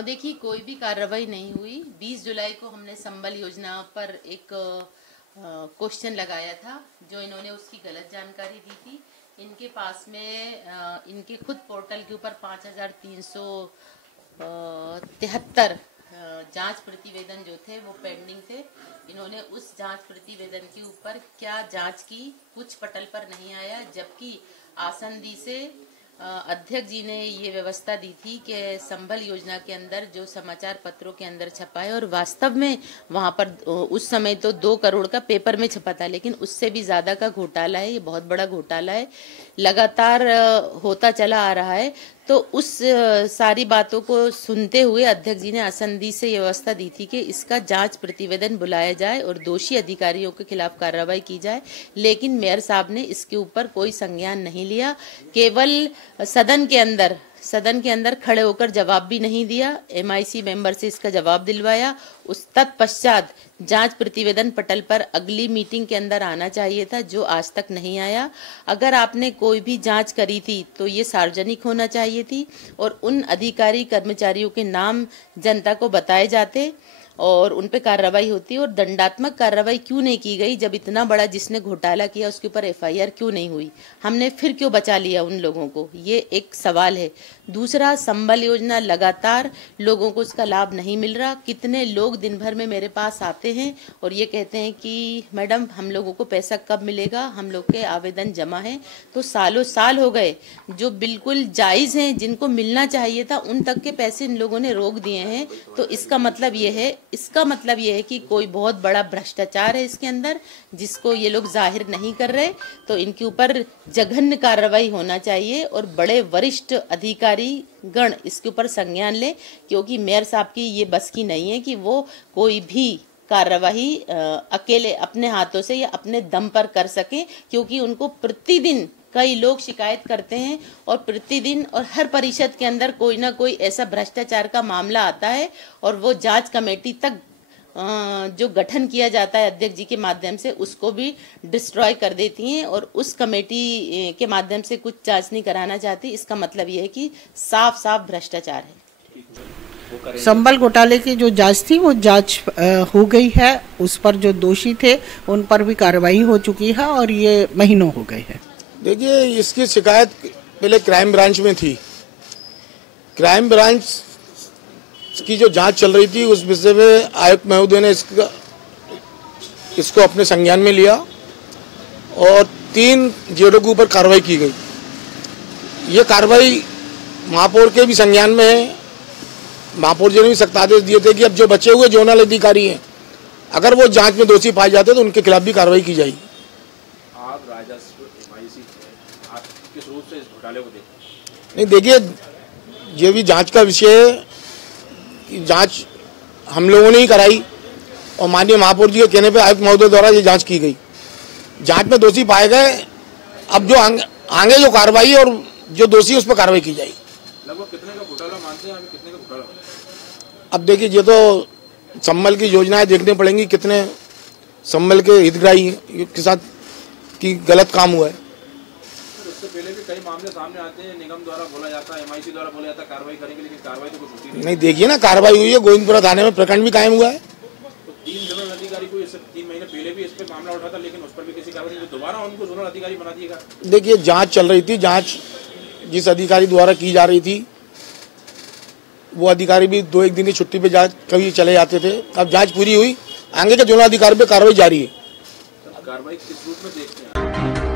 देखिए, कोई भी कार्रवाई नहीं हुई। 20 जुलाई को हमने संबल योजना पर एक क्वेश्चन लगाया था, जो इन्होंने उसकी गलत जानकारी दी थी। इनके पास में इनके खुद पोर्टल के ऊपर 5373 जांच प्रतिवेदन जो थे वो पेंडिंग थे। इन्होंने उस जांच प्रतिवेदन के ऊपर क्या जांच की, कुछ पटल पर नहीं आया, जबकि आसंदी से अध्यक्ष जी ने ये व्यवस्था दी थी कि संबल योजना के अंदर जो समाचार पत्रों के अंदर छपा है, और वास्तव में वहां पर उस समय तो 2 करोड़ का पेपर में छपा था, लेकिन उससे भी ज्यादा का घोटाला है। ये बहुत बड़ा घोटाला है, लगातार होता चला आ रहा है। तो उस सारी बातों को सुनते हुए अध्यक्ष जी ने आसंदी से ये व्यवस्था दी थी कि इसका जांच प्रतिवेदन बुलाया जाए और दोषी अधिकारियों के खिलाफ कार्रवाई की जाए। लेकिन मेयर साहब ने इसके ऊपर कोई संज्ञान नहीं लिया, केवल सदन के अंदर खड़े होकर जवाब भी नहीं दिया। MIC मेंबर से इसका जवाब दिलवाया। उस तत्पश्चात जांच प्रतिवेदन पटल पर अगली मीटिंग के अंदर आना चाहिए था, जो आज तक नहीं आया। अगर आपने कोई भी जांच करी थी तो ये सार्वजनिक होना चाहिए थी और उन अधिकारी कर्मचारियों के नाम जनता को बताए जाते और उन पे कार्रवाई होती। और दंडात्मक कार्रवाई क्यों नहीं की गई? जब इतना बड़ा जिसने घोटाला किया उसके ऊपर FIR क्यों नहीं हुई? हमने फिर क्यों बचा लिया उन लोगों को? ये एक सवाल है। दूसरा, संबल योजना लगातार लोगों को उसका लाभ नहीं मिल रहा। कितने लोग दिन भर में मेरे पास आते हैं और ये कहते हैं कि मैडम हम लोगों को पैसा कब मिलेगा, हम लोग के आवेदन जमा है। तो सालों साल हो गए, जो बिल्कुल जायज हैं, जिनको मिलना चाहिए था, उन तक के पैसे इन लोगों ने रोक दिए हैं। तो इसका मतलब ये है कि कोई बहुत बड़ा भ्रष्टाचार है इसके अंदर, जिसको ये लोग जाहिर नहीं कर रहे। तो इनके ऊपर जघन्य कार्रवाई होना चाहिए और बड़े वरिष्ठ अधिकारी गण इसके ऊपर संज्ञान ले, क्योंकि मेयर साहब की ये बस की नहीं है कि वो कोई भी कार्रवाई अकेले अपने हाथों से या अपने दम पर कर सके, क्योंकि उनको प्रतिदिन कई लोग शिकायत करते हैं और प्रतिदिन और हर परिषद के अंदर कोई ना कोई ऐसा भ्रष्टाचार का मामला आता है और वो जांच कमेटी तक जो गठन किया जाता है अध्यक्ष जी के माध्यम से, उसको भी डिस्ट्रॉय कर देती हैं और उस कमेटी के माध्यम से कुछ जांच नहीं कराना चाहती। इसका मतलब ये है कि साफ साफ भ्रष्टाचार है। संबल घोटाले की जो जांच थी वो जांच हो गई है, उस पर जो दोषी थे उन पर भी कार्रवाई हो चुकी है और ये महीनों हो गए हैं। देखिए, इसकी शिकायत पहले क्राइम ब्रांच में थी। क्राइम ब्रांच की जो जांच चल रही थी उस विषय में आयुक्त महोदय ने इसको अपने संज्ञान में लिया और 3 जेडों के ऊपर कार्रवाई की गई। ये कार्रवाई महापौर के भी संज्ञान में है। महापौर जी ने भी सख्त आदेश दिए थे कि अब जो बचे हुए जोनल अधिकारी हैं, अगर वो जांच में दोषी पाए जाते तो उनके खिलाफ भी कार्रवाई की जाएगी। आप राजस्व MIC आप किस रूप से इस घोटाले को देखते हैं? नहीं, देखिए, ये भी जांच का विषय है। जांच हम लोगों ने ही कराई और माननीय महापौर जी के कहने पे आयुक्त महोदय द्वारा ये जांच की गई। जांच में दोषी पाए गए। अब जो आगे जो कार्रवाई और जो दोषी उस पर कार्रवाई की जाएगी। लगभग कितने का घोटाला मानते हैं? कितने का घोटाला? अब देखिए, ये तो संबल की योजनाएं देखने पड़ेंगी, कितने संबल के हितग्राही के साथ की गलत काम हुआ है। उससे पहले भी कई मामले सामने आते हैं, निगम द्वारा बोला जाता है, MIC द्वारा बोला जाता है कार्रवाई करेंगे, लेकिन कार्रवाई तो कुछ होती नहीं। देखिए ना, कार्रवाई हुई है, गोविंदपुरा थाने में प्रकरण भी कायम हुआ है। तो 3 जोनल अधिकारी को इससे 3 महीने पहले भी इस पे मामला उठा था, लेकिन उस पर भी किसी कार्रवाई नहीं। दोबारा उनको जोनल अधिकारी बना दिएगा। देखिए, जांच चल रही थी। जांच जिस अधिकारी द्वारा की जा रही थी वो अधिकारी भी 2-1 दिन की छुट्टी पे कभी चले जाते थे। अब जांच पूरी हुई, आगे के जोनल अधिकारी पे कार्रवाई जारी है। कार्रवाई किस रूप में देखते हैं?